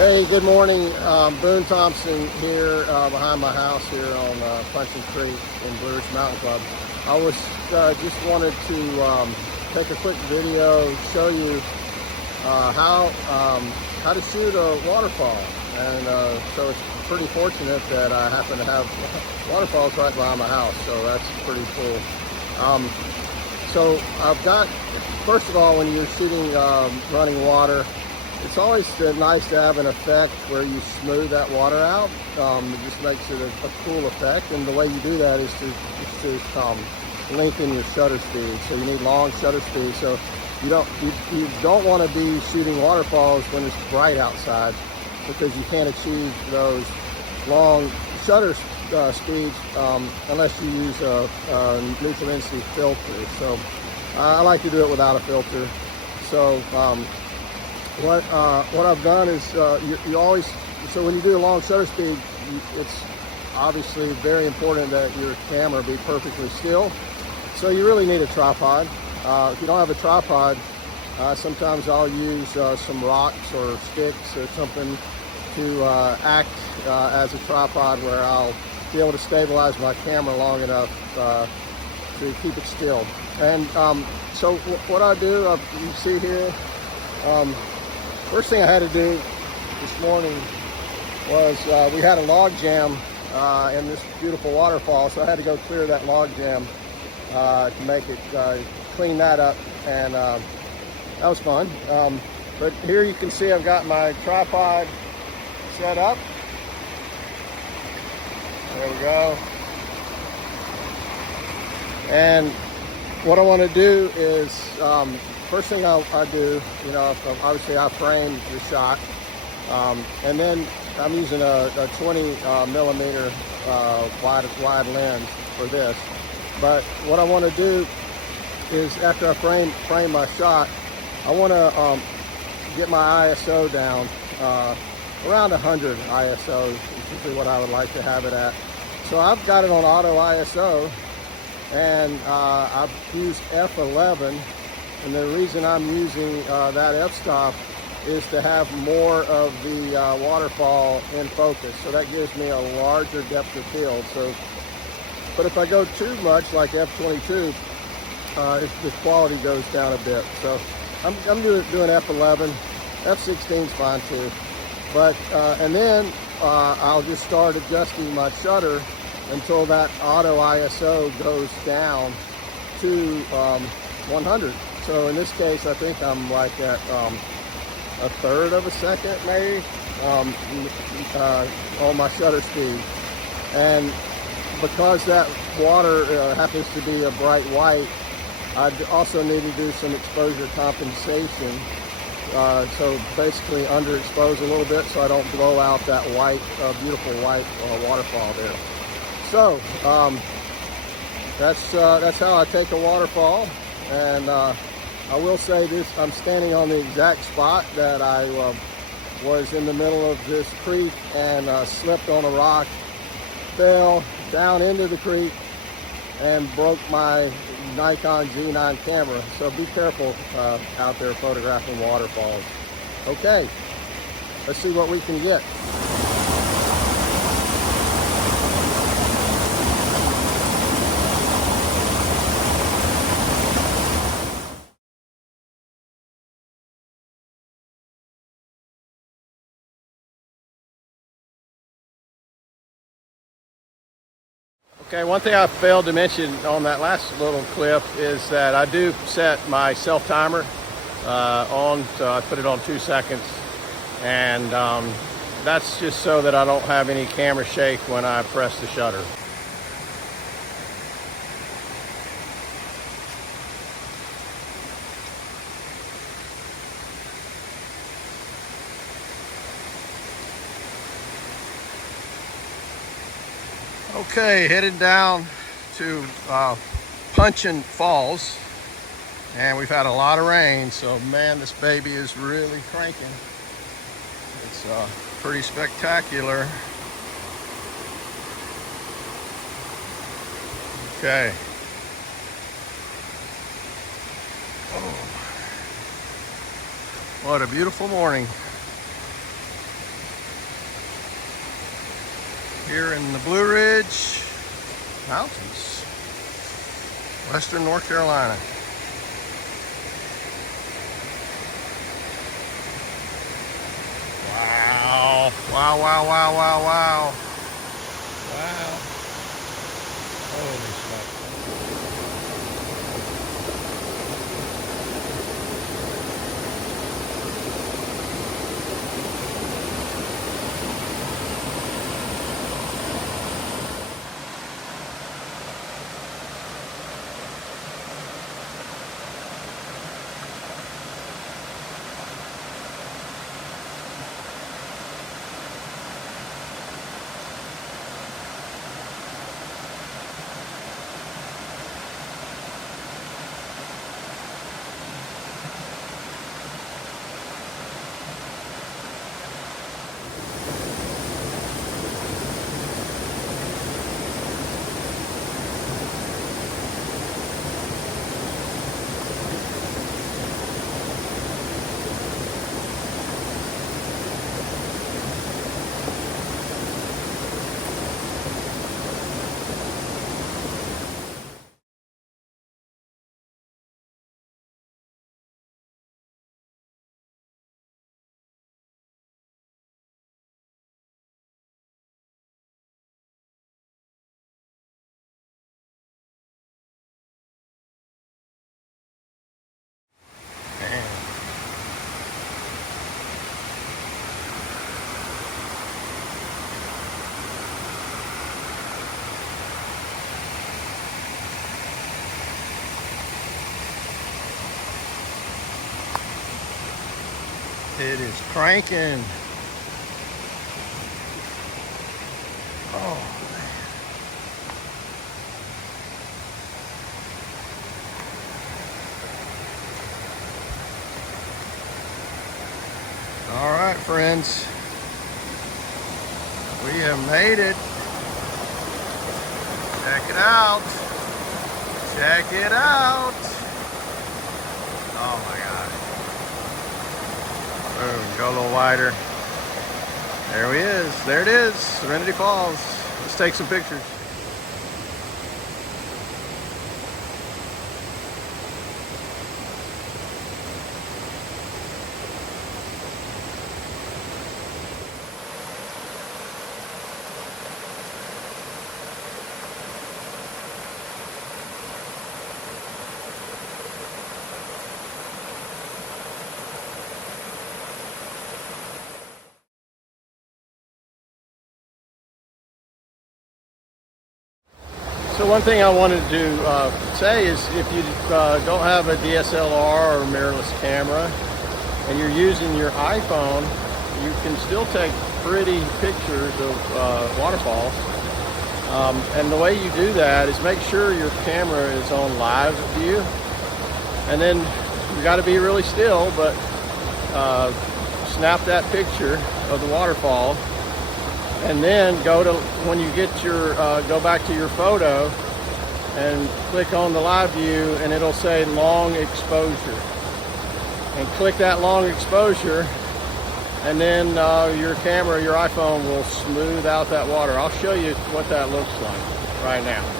Hey, good morning. Boone Thompson here behind my house here on Puncheon Creek in Blue Ridge Mountain Club. I was just wanted to take a quick video, show you how to shoot a waterfall. And so it's pretty fortunate that I happen to have waterfalls right behind my house, so that's pretty cool. So I've got, first of all, when you're shooting running water, it's always nice to have an effect where you smooth that water out. It just makes it a cool effect, and the way you do that is to lengthen your shutter speed. So you need long shutter speed. So you don't want to be shooting waterfalls when it's bright outside, because you can't achieve those long shutter speeds unless you use a neutral density filter. So I like to do it without a filter. So what I've done is you always, so when you do a long shutter speed, it's obviously very important that your camera be perfectly still. So you really need a tripod. If you don't have a tripod, sometimes I'll use some rocks or sticks or something to act as a tripod, where I'll be able to stabilize my camera long enough to keep it still. And so what I do, you see here, first thing I had to do this morning was we had a log jam in this beautiful waterfall, so I had to go clear that log jam to make it clean that up, and that was fun. But here you can see I've got my tripod set up. There we go. And what I want to do is, first thing I do, you know, obviously I frame the shot, and then I'm using a 20 millimeter wide lens for this. But what I want to do is, after I frame my shot, I want to get my ISO down around 100 ISO is usually what I would like to have it at. So I've got it on auto ISO, and I've used F11. And the reason I'm using that f-stop is to have more of the waterfall in focus. So that gives me a larger depth of field. So, but if I go too much, like F22, the quality goes down a bit. So I'm doing F11. F16 is fine too. But, and then I'll just start adjusting my shutter until that auto ISO goes down to 100. So in this case, I think I'm like at a third of a second, maybe, on my shutter speed. And because that water happens to be a bright white, I also need to do some exposure compensation. So basically underexpose a little bit so I don't blow out that white, beautiful white waterfall there. So that's how I take a waterfall. And I will say this, I'm standing on the exact spot that I was in the middle of this creek and slipped on a rock, fell down into the creek, and broke my Nikon G9 camera. So be careful out there photographing waterfalls. Okay, let's see what we can get. Okay, one thing I failed to mention on that last little clip is that I do set my self timer on, so I put it on 2 seconds, and that's just so that I don't have any camera shake when I press the shutter. Okay, headed down to Puncheon Falls, and we've had a lot of rain, so man, this baby is really cranking. It's pretty spectacular. Okay. Oh, what a beautiful morning. here in the Blue Ridge Mountains, western North Carolina. Wow, wow, wow, wow, wow, wow. Wow. Holy smokes. It is cranking. Oh, man. All right, friends. We have made it. Check it out. Check it out. Oh my God. Boom, go a little wider. There he is. There it is, Serenity Falls. Let's take some pictures. So one thing I wanted to say is if you don't have a DSLR or mirrorless camera and you're using your iPhone, you can still take pretty pictures of waterfalls. And the way you do that is make sure your camera is on live view, and then you got to be really still, but snap that picture of the waterfall. And then go to, when you get your, go back to your photo and click on the live view and it'll say long exposure. And click that long exposure and then your camera, your iPhone will smooth out that water. I'll show you what that looks like right now.